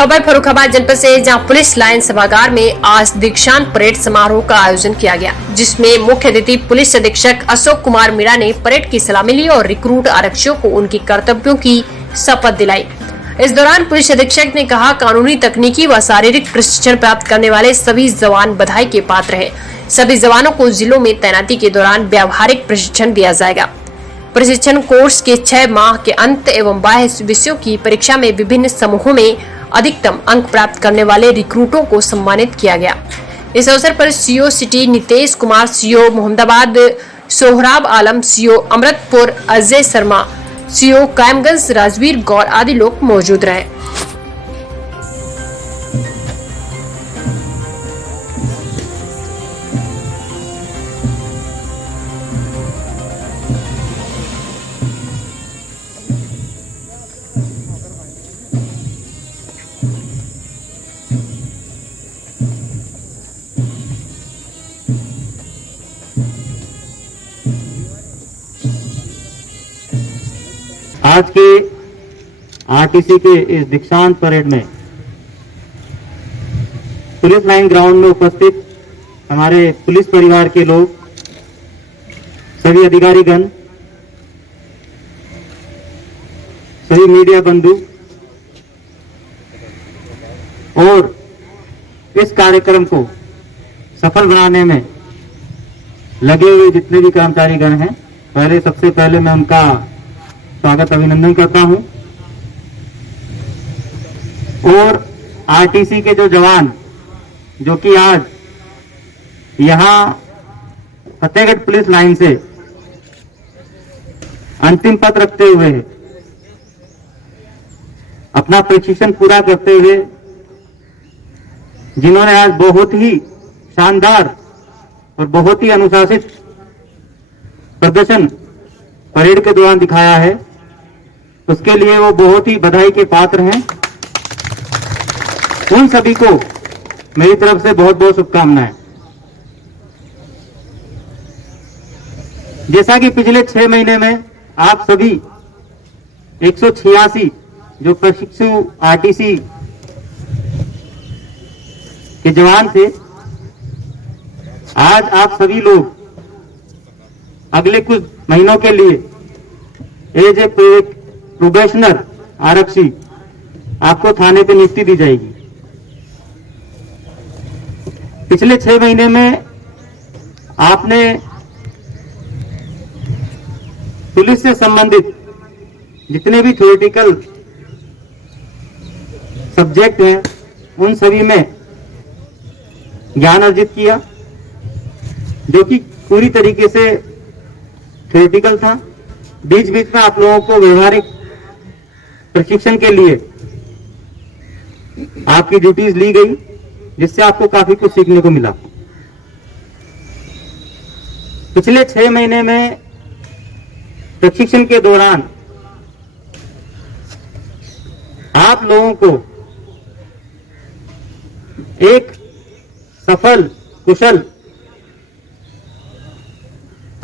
खबर फर्रुखाबाद जनपद से, जहां पुलिस लाइन सभागार में आज दीक्षांत परेड समारोह का आयोजन किया गया, जिसमें मुख्य अतिथि पुलिस अधीक्षक अशोक कुमार मीणा ने परेड की सलामी ली और रिक्रूट आरक्षियों को उनकी कर्तव्यों की शपथ दिलाई। इस दौरान पुलिस अधीक्षक ने कहा, कानूनी, तकनीकी व शारीरिक प्रशिक्षण प्राप्त करने वाले सभी जवान बधाई के पात्र हैं। सभी जवानों को जिलों में तैनाती के दौरान व्यावहारिक प्रशिक्षण दिया जाएगा। प्रशिक्षण कोर्स के 6 माह के अंत एवं बाह्य विषयों की परीक्षा में विभिन्न समूहों में अधिकतम अंक प्राप्त करने वाले रिक्रूटों को सम्मानित किया गया। इस अवसर पर CO city Nitesh Kumar, CO Mohammadabad Sohrab Alam, CO Amritpur Ajay Sharma, CO Kaimganj Rajveer Gaur आदि लोग मौजूद रहे। आज के आरटीसी के इस दीक्षांत परेड में पुलिस लाइन ग्राउंड में उपस्थित हमारे पुलिस परिवार के लोग, सभी अधिकारीगण, सभी मीडिया बंधु और इस कार्यक्रम को सफल बनाने में लगे हुए जितने भी कर्मचारीगण हैं, सबसे पहले मैं उनका स्वागत अभिनंदन करता हूं। और आरटीसी के जो जवान जो कि आज यहां फतेहगढ़ पुलिस लाइन से अंतिम पद रखते हुए अपना प्रशिक्षण पूरा करते हुए, जिन्होंने आज बहुत ही शानदार और बहुत ही अनुशासित प्रदर्शन परेड के दौरान दिखाया है, उसके लिए वो बहुत ही बधाई के पात्र हैं। उन सभी को मेरी तरफ से बहुत बहुत शुभकामनाएं। जैसा कि पिछले 6 महीने में आप सभी 186 जो प्रशिक्षु आरटीसी के जवान थे, आज आप सभी लोग अगले कुछ महीनों के लिए एज ए प्रोबेशनर आरक्षी आपको थाने पे नियुक्ति दी जाएगी। पिछले 6 महीने में आपने पुलिस से संबंधित जितने भी थ्योरेटिकल सब्जेक्ट हैं, उन सभी में ज्ञान अर्जित किया, जो कि पूरी तरीके से थ्योरेटिकल था। बीच बीच में आप लोगों को व्यवहारिक प्रशिक्षण के लिए आपकी ड्यूटीज ली गई, जिससे आपको काफी कुछ सीखने को मिला। पिछले 6 महीने में प्रशिक्षण के दौरान आप लोगों को एक सफल, कुशल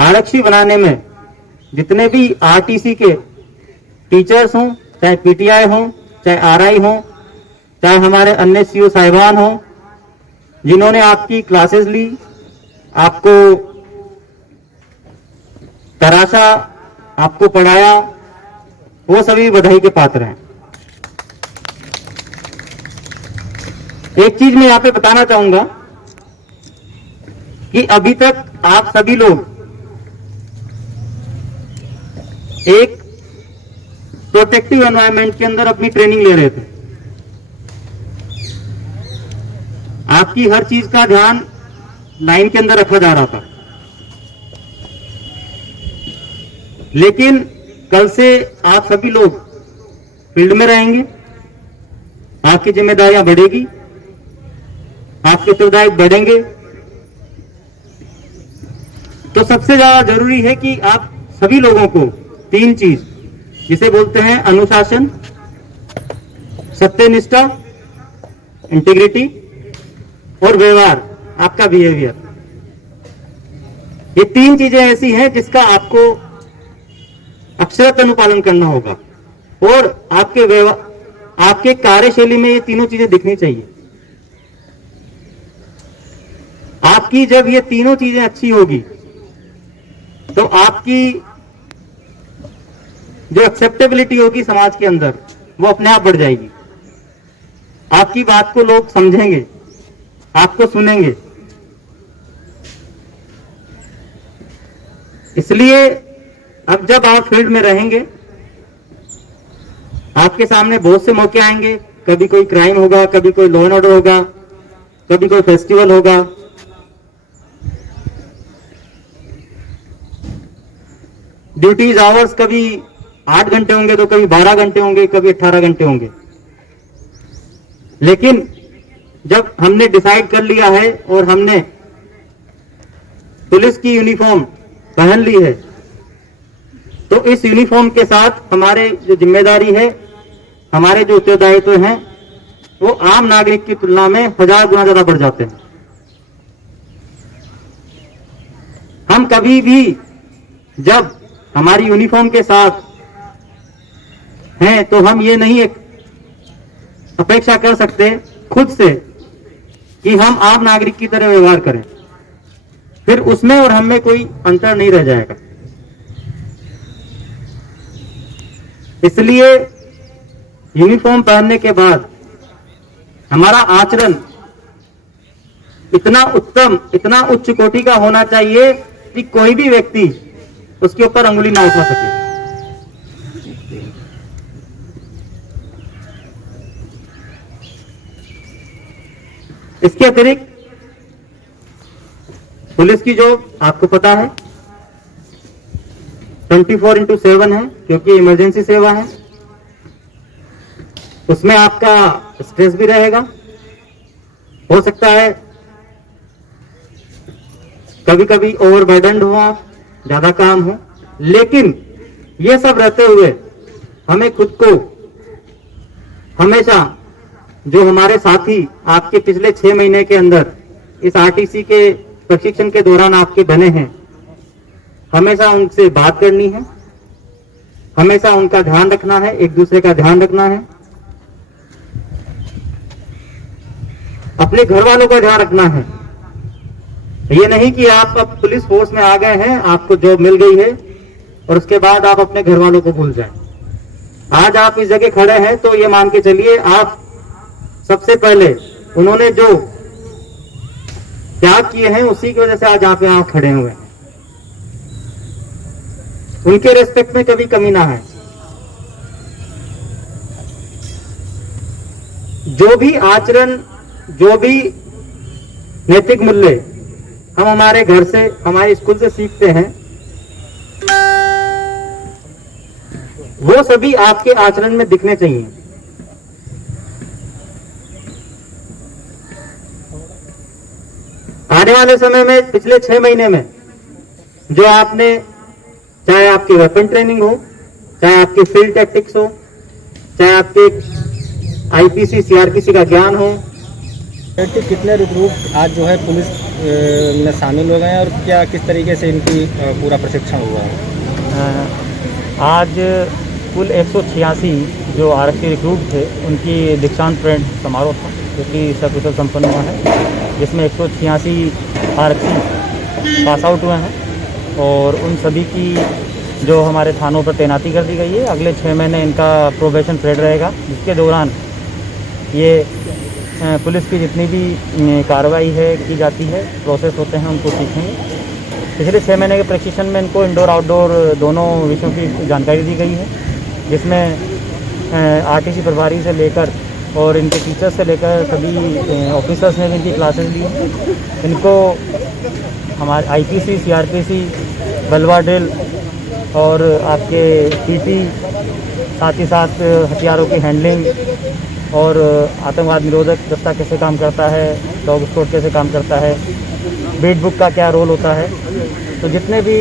आरक्षी बनाने में जितने भी आरटीसी के टीचर्स हों, चाहे पीटीआई हों, चाहे आरआई हों, चाहे हमारे अन्य सीओ साहिबान हों, जिन्होंने आपकी क्लासेस ली, आपको तराशा, आपको पढ़ाया, वो सभी बधाई के पात्र हैं। एक चीज मैं यहां पे बताना चाहूंगा कि अभी तक आप सभी लोग एक प्रोटेक्टिव एनवायरनमेंट के अंदर अपनी ट्रेनिंग ले रहे थे। आपकी हर चीज का ध्यान लाइन के अंदर रखा जा रहा था, लेकिन कल से आप सभी लोग फील्ड में रहेंगे, आपकी जिम्मेदारियां बढ़ेगी, आपके उत्तरदायित्व बढ़ेंगे। तो सबसे ज्यादा जरूरी है कि आप सभी लोगों को 3 चीज, जिसे बोलते हैं अनुशासन, सत्यनिष्ठा, इंटीग्रिटी और व्यवहार, आपका बिहेवियर, ये 3 चीजें ऐसी हैं जिसका आपको अक्षरत अनुपालन करना होगा। और आपके आपके कार्यशैली में ये तीनों चीजें दिखनी चाहिए। आपकी जब ये तीनों चीजें अच्छी होगी तो आपकी जो एक्सेप्टेबिलिटी होगी समाज के अंदर वो अपने आप बढ़ जाएगी। आपकी बात को लोग समझेंगे, आपको सुनेंगे। इसलिए अब जब आप फील्ड में रहेंगे, आपके सामने बहुत से मौके आएंगे। कभी कोई क्राइम होगा, कभी कोई लॉ एंड ऑर्डर होगा, कभी कोई फेस्टिवल होगा। ड्यूटीज आवर्स कभी 8 घंटे होंगे तो कभी 12 घंटे होंगे, कभी 18 घंटे होंगे। लेकिन जब हमने डिसाइड कर लिया है और हमने पुलिस की यूनिफॉर्म पहन ली है, तो इस यूनिफॉर्म के साथ हमारे जो जिम्मेदारी है, हमारे जो उत्तरदायित्व हैं, वो आम नागरिक की तुलना में 1000 गुना ज्यादा बढ़ जाते हैं। हम कभी भी जब हमारी यूनिफॉर्म के साथ हैं तो हम ये नहीं एक अपेक्षा कर सकते खुद से कि हम आम नागरिक की तरह व्यवहार करें, फिर उसमें और हम में कोई अंतर नहीं रह जाएगा। इसलिए यूनिफॉर्म पहनने के बाद हमारा आचरण इतना उत्तम, इतना उच्च कोटि का होना चाहिए कि कोई भी व्यक्ति उसके ऊपर अंगुली ना उठा सके। इसके अतिरिक्त पुलिस की जॉब आपको पता है 24/7 है, क्योंकि इमरजेंसी सेवा है। उसमें आपका स्ट्रेस भी रहेगा। हो सकता है कभी कभी ओवरबर्डन्ड हो, आप ज्यादा काम हो, लेकिन ये सब रहते हुए हमें खुद को हमेशा, जो हमारे साथी आपके पिछले 6 महीने के अंदर इस आरटीसी के प्रशिक्षण के दौरान आपके बने हैं, हमेशा उनसे बात करनी है, हमेशा उनका ध्यान रखना है, एक दूसरे का ध्यान रखना है, अपने घर वालों का ध्यान रखना है। ये नहीं कि आप अब पुलिस फोर्स में आ गए हैं, आपको जॉब मिल गई है और उसके बाद आप अपने घर वालों को भूल जाएं। आज आप इस जगह खड़े हैं तो ये मान के चलिए आप सबसे पहले उन्होंने जो त्याग किए हैं उसी की वजह से आज आप यहां खड़े हुए हैं। उनके रेस्पेक्ट में कभी कमी ना है। जो भी आचरण, जो भी नैतिक मूल्य हम हमारे घर से, हमारे स्कूल से सीखते हैं, वो सभी आपके आचरण में दिखने चाहिए। आने वाले समय में, पिछले 6 महीने में जो आपने, चाहे आपकी वेपन ट्रेनिंग हो, चाहे आपके फील्ड टैक्टिक्स हो, चाहे आपके आईपीसी सीआरपीसी का ज्ञान हो, कितने रिक्रूट आज जो है पुलिस में शामिल हो गए हैं और क्या किस तरीके से इनकी पूरा प्रशिक्षण हुआ है? आज कुल 186 जो आरक्षी रिक्रूट थे उनकी दीक्षांत परेड समारोह था, जो कि सकुशल संपन्न हुआ है, जिसमें 186 आरक्षी पास आउट हुए हैं और उन सभी की जो हमारे थानों पर तैनाती कर दी गई है। अगले 6 महीने इनका प्रोबेशन पीरियड रहेगा, जिसके दौरान ये पुलिस की जितनी भी कार्रवाई है की जाती है, प्रोसेस होते हैं, उनको सीखेंगे। पिछले 6 महीने के प्रशिक्षण में इनको इंडोर आउटडोर दोनों विषयों की जानकारी दी गई है, जिसमें आरटीसी प्रभारी से लेकर और इनके टीचर्स से लेकर सभी ऑफिसर्स ने भी इनकी क्लासेस ली हैं। इनको हमारे आईपीसी, सीआरपीसी, बलवा ड्रिल और आपके पीटी, साथ ही साथ हथियारों की हैंडलिंग और आतंकवाद निरोधक दस्ता कैसे काम करता है, डॉग स्क्वाड कैसे काम करता है, बीट बुक का क्या रोल होता है, तो जितने भी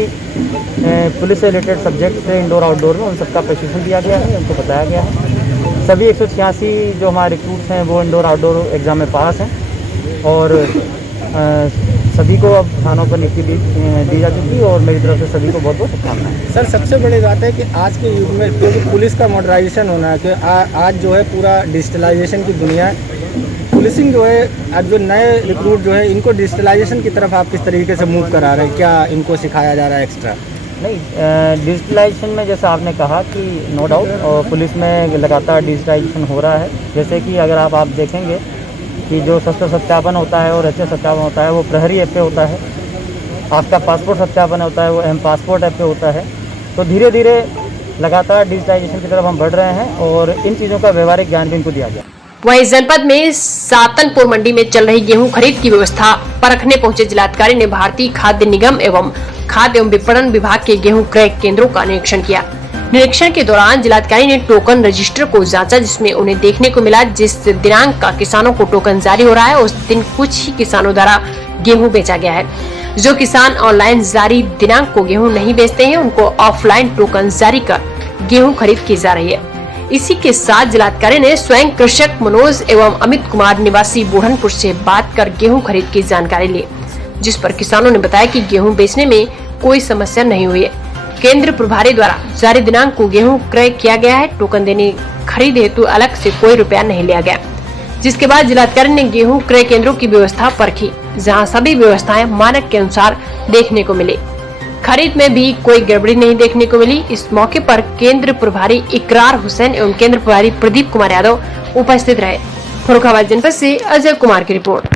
पुलिस से रिलेटेड सब्जेक्ट्स थे इंडोर आउटडोर में, उन सबका प्रशिक्षण दिया गया है, उनको बताया गया है। सभी 186 जो हमारे रिक्रूट्स हैं वो इंडोर आउटडोर एग्ज़ाम में पास हैं और सभी को अब थानों पर नियुक्ति दी जा चुकी और मेरी तरफ से सभी को बहुत बहुत शुभकामनाएं। सर सबसे बड़ी बात है कि आज के युग में क्योंकि पुलिस का मॉडर्नाइजेशन होना है कि आज जो है पूरा डिजिटलाइजेशन की दुनिया है। पुलिसिंग जो है आज जो नए रिक्रूट जो है इनको डिजिटलाइजेशन की तरफ आप किस तरीके से मूव करा रहे हैं, क्या इनको सिखाया जा रहा है एक्स्ट्रा? नहीं, डिजिटलाइजेशन में जैसा आपने कहा कि नो डाउट और पुलिस में लगातार डिजिटलाइजेशन हो रहा है। जैसे कि अगर आप देखेंगे कि जो शस्त्र सत्यापन होता है और HC सत्यापन होता है वो प्रहरी ऐप पे होता है, आपका पासपोर्ट सत्यापन होता है वो M-पासपोर्ट ऐप पे होता है। तो धीरे धीरे लगातार डिजिटलाइजेशन की तरफ हम बढ़ रहे हैं और इन चीज़ों का व्यवहारिक ज्ञान भी इनको दिया गया। वहीं जनपद में सातनपुर मंडी में चल रही गेहूं खरीद की व्यवस्था परखने पहुंचे जिलाधिकारी ने भारतीय खाद्य निगम एवं खाद्य एवं विपणन विभाग के गेहूं क्रय केंद्रों का निरीक्षण किया। निरीक्षण के दौरान जिलाधिकारी ने टोकन रजिस्टर को जांचा, जिसमें उन्हें देखने को मिला जिस दिनांक का किसानों को टोकन जारी हो रहा है उस दिन कुछ ही किसानों द्वारा गेहूं बेचा गया है। जो किसान ऑनलाइन जारी दिनांक को गेहूं नहीं बेचते हैं उनको ऑफलाइन टोकन जारी कर गेहूं खरीद की जा रही है। इसी के साथ जिलाधिकारी ने स्वयं कृषक मनोज एवं अमित कुमार निवासी बूढ़नपुर से बात कर गेहूं खरीद की जानकारी ली, जिस पर किसानों ने बताया कि गेहूं बेचने में कोई समस्या नहीं हुई है। केंद्र प्रभारी द्वारा जारी दिनांक को गेहूं क्रय किया गया है। टोकन देने खरीद हेतु अलग से कोई रुपया नहीं लिया गया। जिसके बाद जिलाधिकारी ने गेहूं क्रय केंद्रों की व्यवस्था परखी, जहां सभी व्यवस्थाएं मानक के अनुसार देखने को मिली। खरीद में भी कोई गड़बड़ी नहीं देखने को मिली। इस मौके पर केंद्र प्रभारी इकरार हुसैन एवं केंद्र प्रभारी प्रदीप कुमार यादव उपस्थित रहे। फर्रुखाबाद जनपद से अजय कुमार की रिपोर्ट।